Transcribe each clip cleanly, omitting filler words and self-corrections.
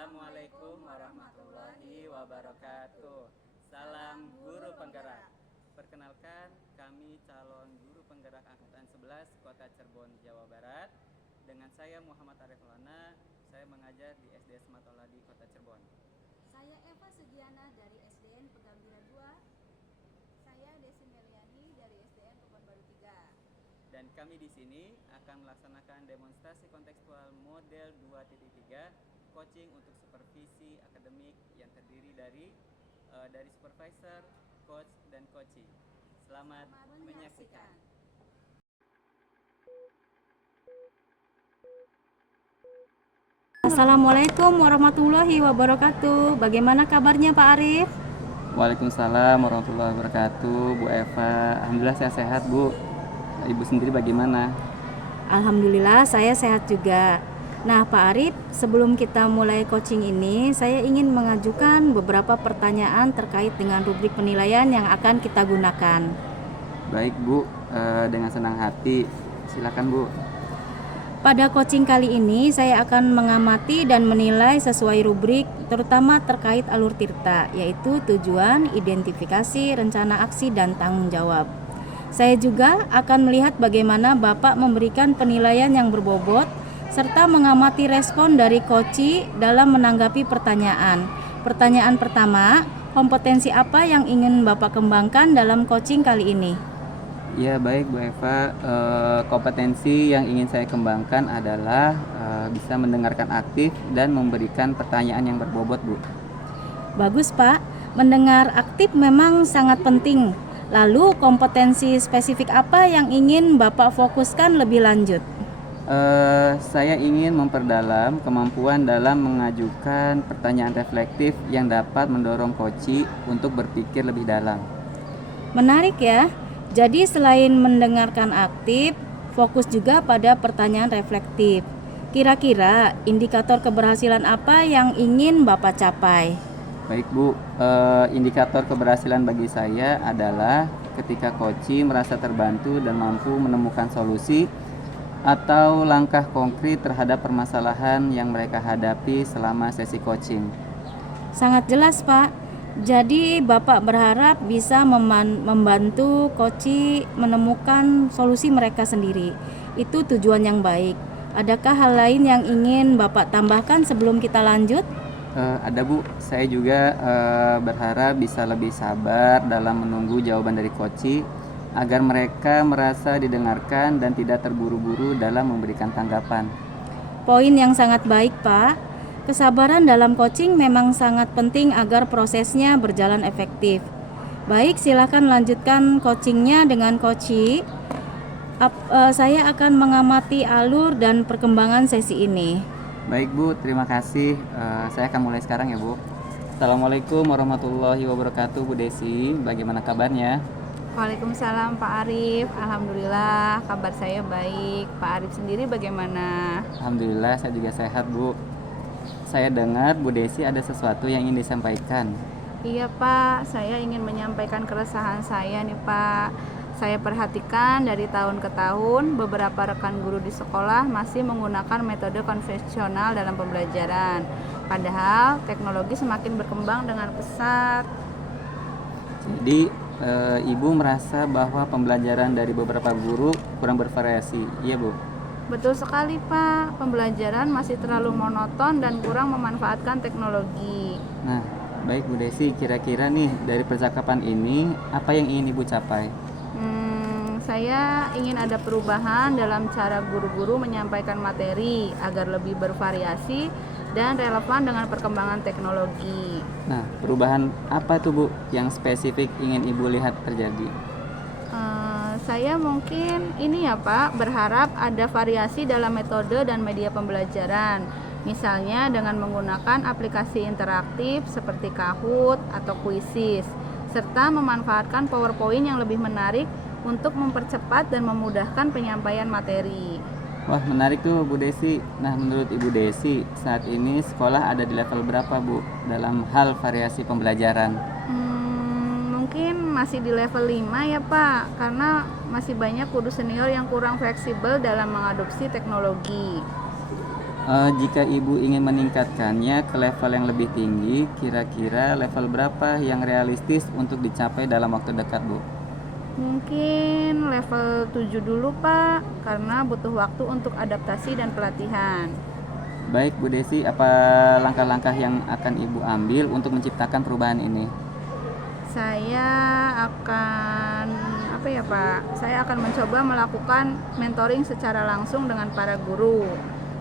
Assalamualaikum warahmatullahi wabarakatuh. Salam guru penggerak. Perkenalkan, kami calon guru penggerak angkatan 11 Kota Cirebon, Jawa Barat. Dengan saya Muhammad Arif Maulana, saya mengajar di SD Sematoladi Kota Cirebon. Saya Eva Sugiana dari SDN Pegambira 2. Saya Desi Meliani dari SDN Kebon Baru 3. Dan kami di sini akan melaksanakan demonstrasi kontekstual model 2.3, coaching untuk supervisi akademik yang terdiri dari supervisor, coach, dan coaching. Selamat menyaksikan. Assalamualaikum warahmatullahi wabarakatuh. Bagaimana kabarnya Pak Arif? Waalaikumsalam warahmatullahi wabarakatuh, Bu Eva. Alhamdulillah saya sehat, Bu. Ibu sendiri bagaimana? Alhamdulillah saya sehat juga. Nah Pak Arif, sebelum kita mulai coaching ini, saya ingin mengajukan beberapa pertanyaan terkait dengan rubrik penilaian yang akan kita gunakan. Baik, Bu. Dengan senang hati. Silakan, Bu. Pada coaching kali ini, saya akan mengamati dan menilai sesuai rubrik, terutama terkait alur tirta, yaitu tujuan, identifikasi, rencana aksi, dan tanggung jawab. Saya juga akan melihat bagaimana Bapak memberikan penilaian yang berbobot, serta mengamati respon dari coachi dalam menanggapi pertanyaan. Pertanyaan pertama, kompetensi apa yang ingin Bapak kembangkan dalam coaching kali ini? Ya, baik Bu Eva. Kompetensi yang ingin saya kembangkan adalah bisa mendengarkan aktif dan memberikan pertanyaan yang berbobot, Bu. Bagus Pak, mendengar aktif memang sangat penting. Lalu kompetensi spesifik apa yang ingin Bapak fokuskan lebih lanjut? Saya ingin memperdalam kemampuan dalam mengajukan pertanyaan reflektif yang dapat mendorong coachi untuk berpikir lebih dalam. Menarik ya. Jadi selain mendengarkan aktif, fokus juga pada pertanyaan reflektif. Kira-kira indikator keberhasilan apa yang ingin Bapak capai? Baik Bu, indikator keberhasilan bagi saya adalah ketika coachi merasa terbantu dan mampu menemukan solusi atau langkah konkret terhadap permasalahan yang mereka hadapi selama sesi coaching. Sangat jelas Pak. Jadi Bapak berharap bisa membantu coachi menemukan solusi mereka sendiri. Itu tujuan yang baik. Adakah hal lain yang ingin Bapak tambahkan sebelum kita lanjut? Ada Bu, saya juga berharap bisa lebih sabar dalam menunggu jawaban dari coachi agar mereka merasa didengarkan dan tidak terburu-buru dalam memberikan tanggapan. Poin yang sangat baik Pak. Kesabaran dalam coaching memang sangat penting agar prosesnya berjalan efektif. Baik, silakan lanjutkan coachingnya dengan coachi. Saya akan mengamati alur dan perkembangan sesi ini. Baik Bu, terima kasih. Saya akan mulai sekarang ya Bu. Assalamualaikum warahmatullahi wabarakatuh, Bu Desi. Bagaimana kabarnya? Waalaikumsalam Pak Arif. Alhamdulillah kabar saya baik. Pak Arif sendiri bagaimana? Alhamdulillah saya juga sehat Bu. Saya dengar Bu Desi ada sesuatu yang ingin disampaikan. Iya Pak, saya ingin menyampaikan keresahan saya nih Pak. Saya perhatikan dari tahun ke tahun beberapa rekan guru di sekolah masih menggunakan metode konvensional dalam pembelajaran. Padahal teknologi semakin berkembang dengan pesat. Jadi Ibu merasa bahwa pembelajaran dari beberapa guru kurang bervariasi, iya Bu? Betul sekali Pak, pembelajaran masih terlalu monoton dan kurang memanfaatkan teknologi. Nah, baik Bu Desi, kira-kira nih dari percakapan ini apa yang ingin Ibu capai? Saya ingin ada perubahan dalam cara guru-guru menyampaikan materi agar lebih bervariasi dan relevan dengan perkembangan teknologi. Nah, perubahan apa tuh Bu yang spesifik ingin Ibu lihat terjadi? Saya mungkin ini ya Pak, berharap ada variasi dalam metode dan media pembelajaran. Misalnya dengan menggunakan aplikasi interaktif seperti Kahoot atau Quizzes, serta memanfaatkan PowerPoint yang lebih menarik untuk mempercepat dan memudahkan penyampaian materi. Wah, menarik tuh Bu Desi. Nah, menurut Ibu Desi, saat ini sekolah ada di level berapa Bu dalam hal variasi pembelajaran? Mungkin masih di level 5 ya Pak, karena masih banyak guru senior yang kurang fleksibel dalam mengadopsi teknologi. Jika Ibu ingin meningkatkannya ke level yang lebih tinggi, kira-kira level berapa yang realistis untuk dicapai dalam waktu dekat, Bu? Mungkin level 7 dulu Pak, karena butuh waktu untuk adaptasi dan pelatihan. Baik, Bu Desi, apa langkah-langkah yang akan Ibu ambil untuk menciptakan perubahan ini? Saya akan Saya akan mencoba melakukan mentoring secara langsung dengan para guru,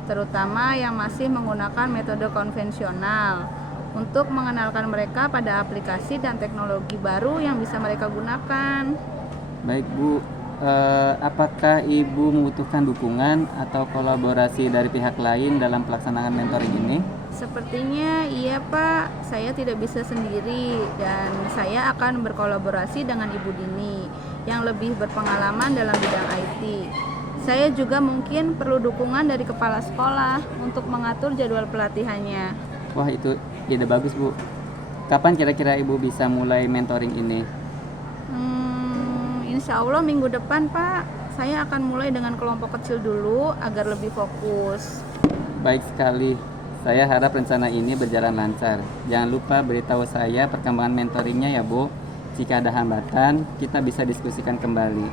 terutama yang masih menggunakan metode konvensional, untuk mengenalkan mereka pada aplikasi dan teknologi baru yang bisa mereka gunakan. Baik, Bu. Apakah Ibu membutuhkan dukungan atau kolaborasi dari pihak lain dalam pelaksanaan mentoring ini? Sepertinya iya Pak, saya tidak bisa sendiri dan saya akan berkolaborasi dengan Ibu Dini yang lebih berpengalaman dalam bidang IT. Saya juga mungkin perlu dukungan dari kepala sekolah untuk mengatur jadwal pelatihannya. Wah, itu ide bagus, Bu. Kapan kira-kira Ibu bisa mulai mentoring ini? Insya Allah minggu depan Pak, saya akan mulai dengan kelompok kecil dulu agar lebih fokus. Baik sekali. Saya harap rencana ini berjalan lancar. Jangan lupa beritahu saya perkembangan mentoringnya ya, Bu. Jika ada hambatan, kita bisa diskusikan kembali.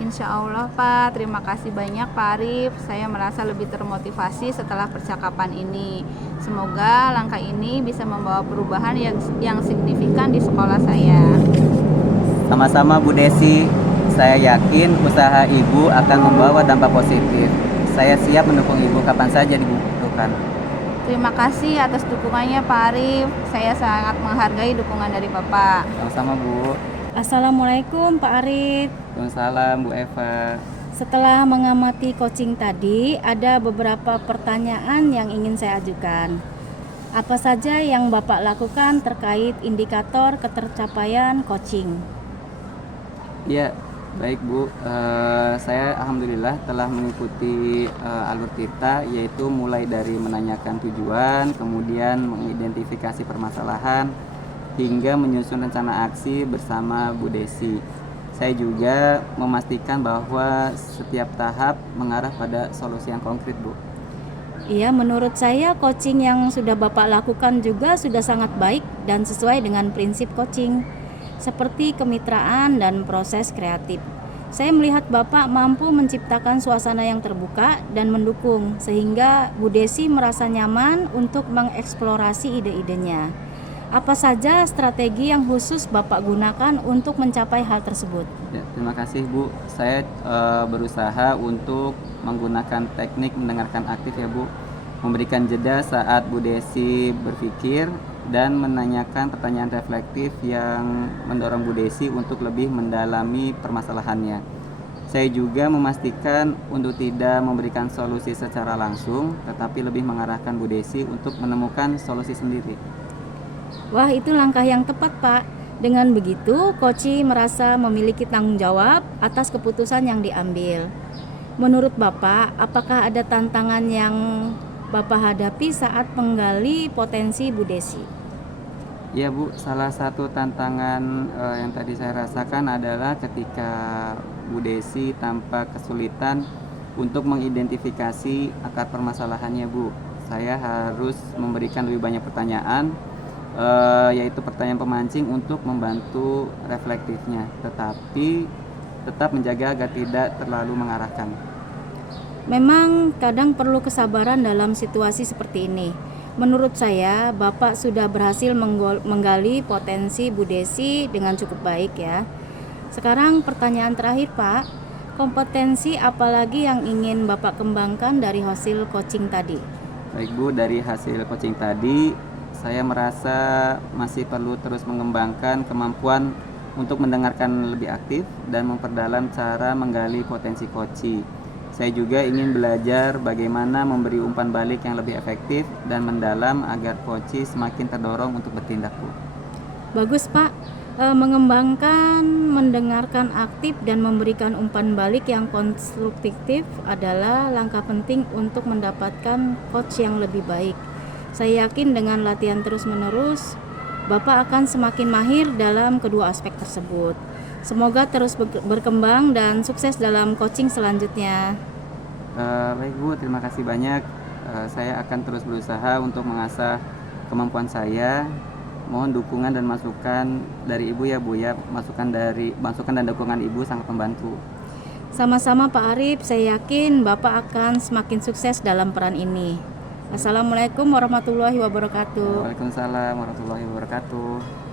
Insya Allah Pak, terima kasih banyak Pak Arif. Saya merasa lebih termotivasi setelah percakapan ini. Semoga langkah ini bisa membawa perubahan yang signifikan di sekolah saya. Sama-sama, Bu Desi. Saya yakin usaha Ibu akan membawa dampak positif. Saya siap mendukung Ibu kapan saja dibutuhkan. Terima kasih atas dukungannya Pak Arif. Saya sangat menghargai dukungan dari Bapak. Sama-sama, Bu. Assalamualaikum Pak Arif. Waalaikumsalam, Bu Eva. Setelah mengamati coaching tadi, ada beberapa pertanyaan yang ingin saya ajukan. Apa saja yang Bapak lakukan terkait indikator ketercapaian coaching? Ya, baik Bu. Saya alhamdulillah telah mengikuti alur Tirta, yaitu mulai dari menanyakan tujuan, kemudian mengidentifikasi permasalahan, hingga menyusun rencana aksi bersama Bu Desi. Saya juga memastikan bahwa setiap tahap mengarah pada solusi yang konkret, Bu. Iya, menurut saya coaching yang sudah Bapak lakukan juga sudah sangat baik dan sesuai dengan prinsip coaching, seperti kemitraan dan proses kreatif. Saya melihat Bapak mampu menciptakan suasana yang terbuka dan mendukung, sehingga Bu Desi merasa nyaman untuk mengeksplorasi ide-idenya. Apa saja strategi yang khusus Bapak gunakan untuk mencapai hal tersebut? Ya, terima kasih Bu. Saya berusaha untuk menggunakan teknik mendengarkan aktif ya Bu. Memberikan jeda saat Bu Desi berpikir dan menanyakan pertanyaan reflektif yang mendorong Bu Desi untuk lebih mendalami permasalahannya. Saya juga memastikan untuk tidak memberikan solusi secara langsung, tetapi lebih mengarahkan Bu Desi untuk menemukan solusi sendiri. Wah, itu langkah yang tepat, Pak. Dengan begitu, coach merasa memiliki tanggung jawab atas keputusan yang diambil. Menurut Bapak, apakah ada tantangan yang Bapak hadapi saat menggali potensi Bu Desi? Ya Bu, salah satu tantangan yang tadi saya rasakan adalah ketika Bu Desi tampak kesulitan untuk mengidentifikasi akar permasalahannya Bu. Saya harus memberikan lebih banyak pertanyaan, yaitu pertanyaan pemancing untuk membantu reflektifnya, tetapi tetap menjaga agar tidak terlalu mengarahkan. Memang kadang perlu kesabaran dalam situasi seperti ini. Menurut saya, Bapak sudah berhasil menggali potensi Bu Desi dengan cukup baik ya. Sekarang pertanyaan terakhir Pak, kompetensi apa lagi yang ingin Bapak kembangkan dari hasil coaching tadi? Baik Bu, dari hasil coaching tadi, saya merasa masih perlu terus mengembangkan kemampuan untuk mendengarkan lebih aktif dan memperdalam cara menggali potensi coaching. Saya juga ingin belajar bagaimana memberi umpan balik yang lebih efektif dan mendalam agar coach semakin terdorong untuk bertindak Bu. Bagus Pak, mengembangkan, mendengarkan aktif dan memberikan umpan balik yang konstruktif adalah langkah penting untuk mendapatkan coach yang lebih baik. Saya yakin dengan latihan terus-menerus, Bapak akan semakin mahir dalam kedua aspek tersebut. Semoga terus berkembang dan sukses dalam coaching selanjutnya. Baik Bu, terima kasih banyak. Saya akan terus berusaha untuk mengasah kemampuan saya. Mohon dukungan dan masukan dari Ibu ya Bu ya. Masukan dan dukungan Ibu sangat membantu. Sama-sama Pak Arif, saya yakin Bapak akan semakin sukses dalam peran ini. Assalamualaikum warahmatullahi wabarakatuh. Waalaikumsalam warahmatullahi wabarakatuh.